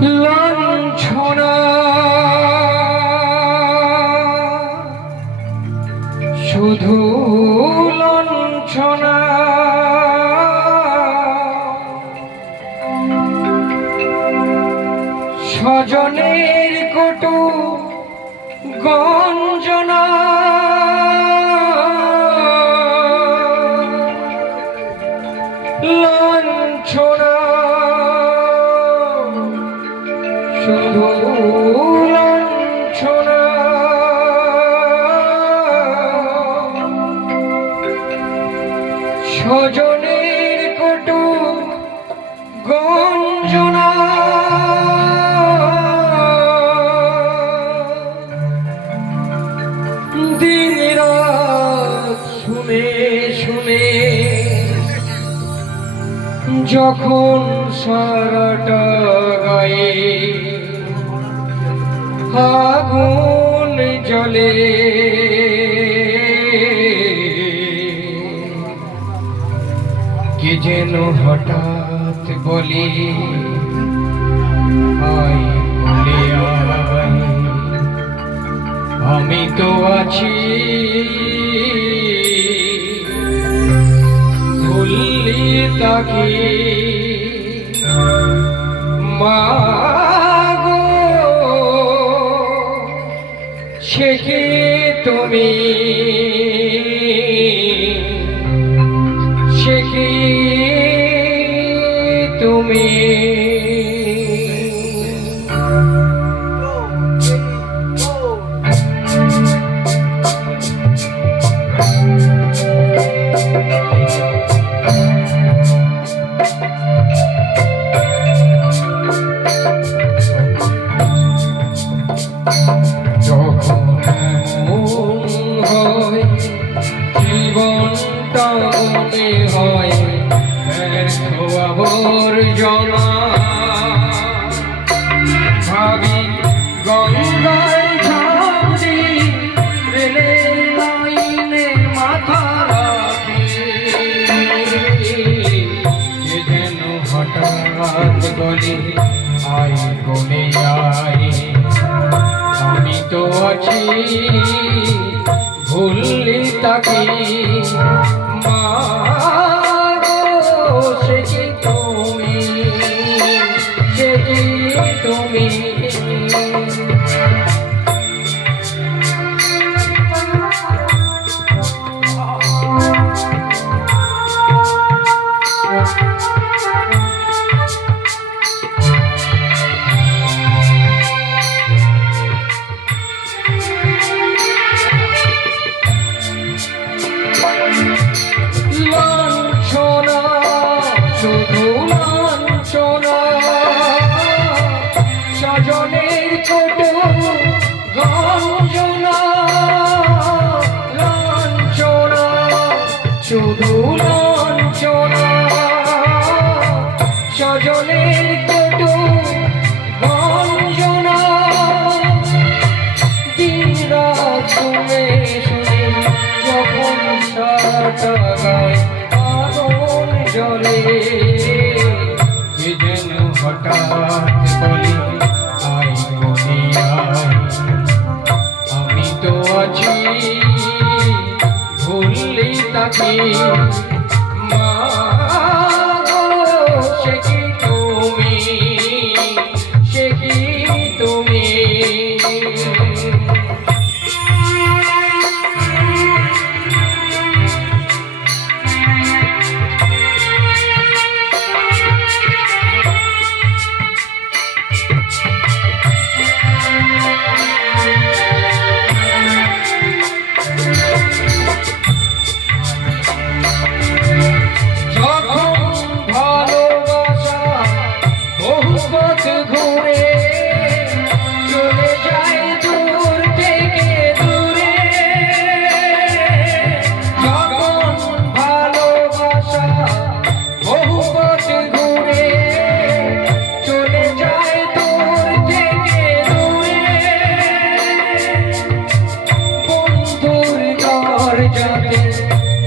লাঞ্ছনা শুধু লাঞ্ছনা স্বজনের কটু গঞ্জনা লাঞ্ছনা শুধু লাঞ্ছনা স্বজনের কটু গঞ্জনা দিন রাত শুনে শুনে যখন সারাটা গায়ে আগুন জ্বলে কে যেন হঠাৎ বলে আয় বলে আয় আমি তো আছি ভুললি তাকে মা গো সে কি তুমি সে কি তুমি জীবনটা মনে হয় আবর্জনা ভাবি গঙ্গায় ঝাঁপি রেলের লাইনে মাথা রাখি যেন হঠাৎ বলে আয় বলে আয় আমি তো আছি ভুললি তাকে মা গো সে কি তুমি সে কি তুমি লাঞ্ছনা শুধু লাঞ্ছনা স্বজনের কটু গঞ্জনা লাঞ্ছনা শুধু লাঞ্ছনা স্বজনের কটু গঞ্জনা দিন রাত শুনে শুনে যখন সারাটা গায় আগুন জ্বলে কে যেন হঠাৎ বলে আয় বলে আয় আমি তো আছি ভুললি তাকে মা গো সে কি তুমি সে কি তুমি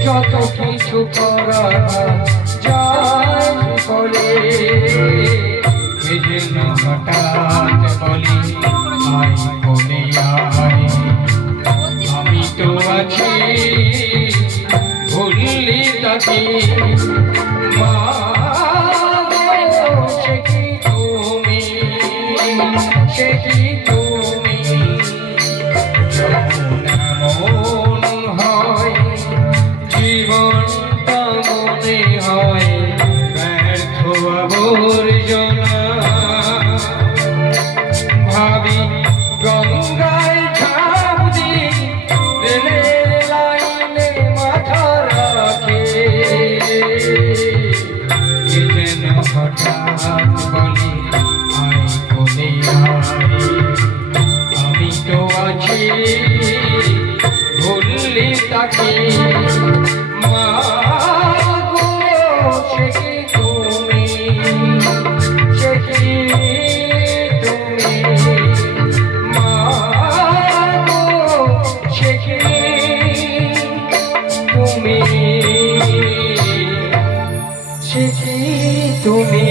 যত কিছু করা যায় বলে যেন হঠাৎ বলি আয় কোলে আয়, আমি তো আছি ভুললি তাকে মা গো, সে কি তুমি, সে কি তুমি, যখন এমন হয় জীবনটা মনে হয় ব্যর্থ আবর্জনা। ভাবি গঙ্গায় ঝাঁপ দিই, রেলের লাইনে মাথা রাখে, এ যেন হঠাৎ বলি আয় কোলে আয়, আমি তো আছি ভুললি তাকে মা গো, সে কি তুমি, সে কি তুমি, মা গো, সে কি তুমি, সে কি তুমি।